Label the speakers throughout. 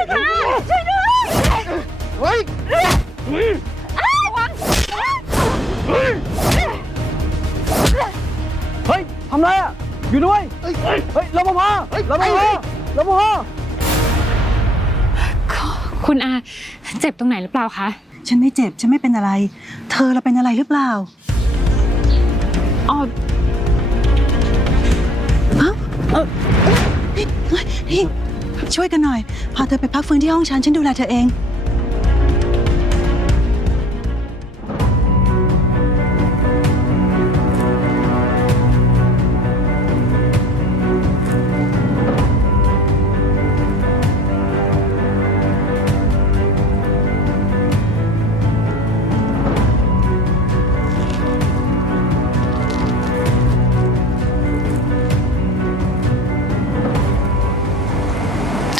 Speaker 1: วยค่ะช่วยด้วย
Speaker 2: เฮ้ย
Speaker 1: วระวัง
Speaker 3: เฮ้ยทำไรอะอยู่ด้วย
Speaker 2: เฮ้ย
Speaker 3: เฮ้ยรปภ
Speaker 2: เฮ้ย
Speaker 3: รปภรปภ
Speaker 1: คุณอาเจ็บตรงไหนหรือเปล่าคะ
Speaker 4: ฉันไม่เจ็บฉันไม่เป็นอะไร เธอเราเป็นอะไรหรือเปล่า
Speaker 1: อ๋อ
Speaker 4: เอ้าเออเฮ้ย ช่วยกันหน่อย พาเธอไปพักฟื้นที่ห้องฉัน ฉันดูแลเธอเอง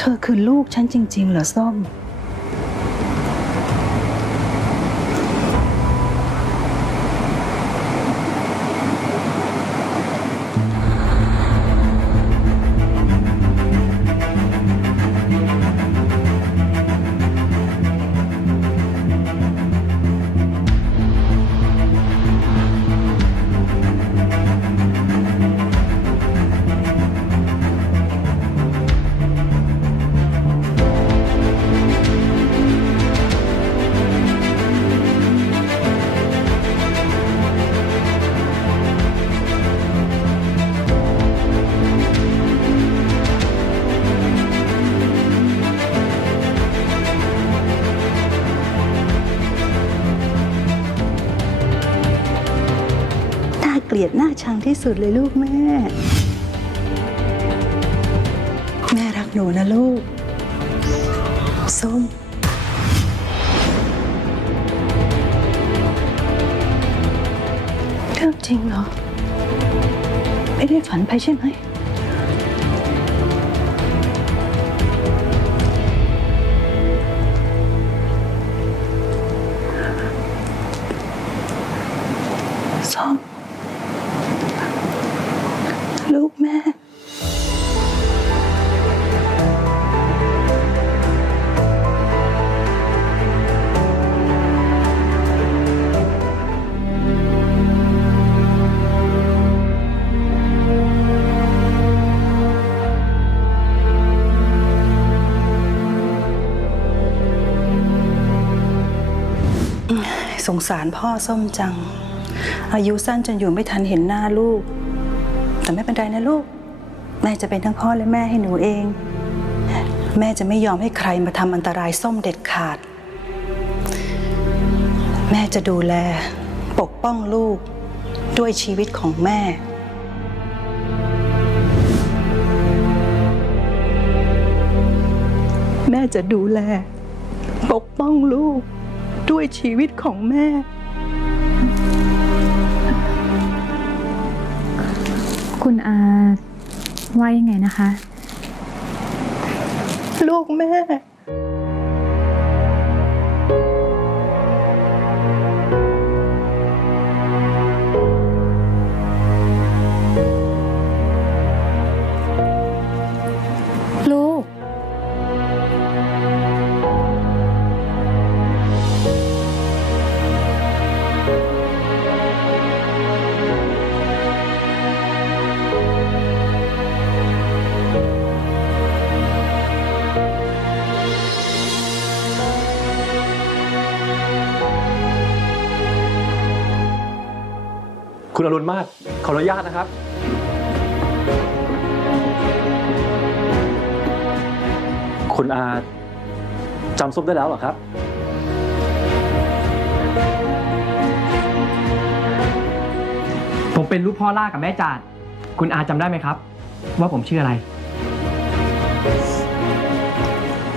Speaker 4: เธอคือลูกฉันจริง ๆ เหรอส้ม เกลียดหน่าชังที่สุดเลยลูกแม่ แม่รักหนูนะลูก ส้ม เรื่องจริงเหรอ ไม่ได้ฝันไปใช่ไหมส้ม สงสารพ่อส้มจัง อายุสั้นจนอยู่ไม่ทันเห็นหน้าลูก แต่ไม่เป็นไรนะลูก แม่จะเป็นทั้งพ่อและแม่ให้หนูเอง แม่จะไม่ยอมให้ใครมาทำอันตรายส้มเด็ดขาด แม่จะดูแล ปกป้องลูกด้วยชีวิตของแม่แม่จะดูแล ปกป้องลูก ด้วยชีวิตของแม่
Speaker 1: คุณอาว่ายังไงนะคะ
Speaker 4: ลูกแม่
Speaker 5: คุณอรุณมาศขออนุญาตนะครับ คุณอาจำส้มได้แล้วเหรอครับ
Speaker 3: ผมเป็นลูกพ่อล่ากับแม่จาดคุณอาจำได้ไหมครับ ว่าผมชื่ออะไร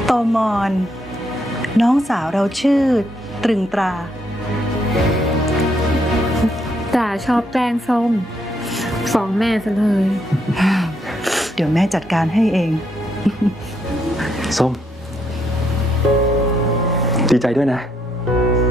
Speaker 4: โตมอน น้องสาวเราชื่อ ตรึงตรา
Speaker 1: จ่าชอบแกล้งส้มฟ้องแม่ซะเลย
Speaker 4: เดี๋ยวแม่จัดการให้เอง
Speaker 5: ส้ม ดีใจด้วยนะ
Speaker 4: ข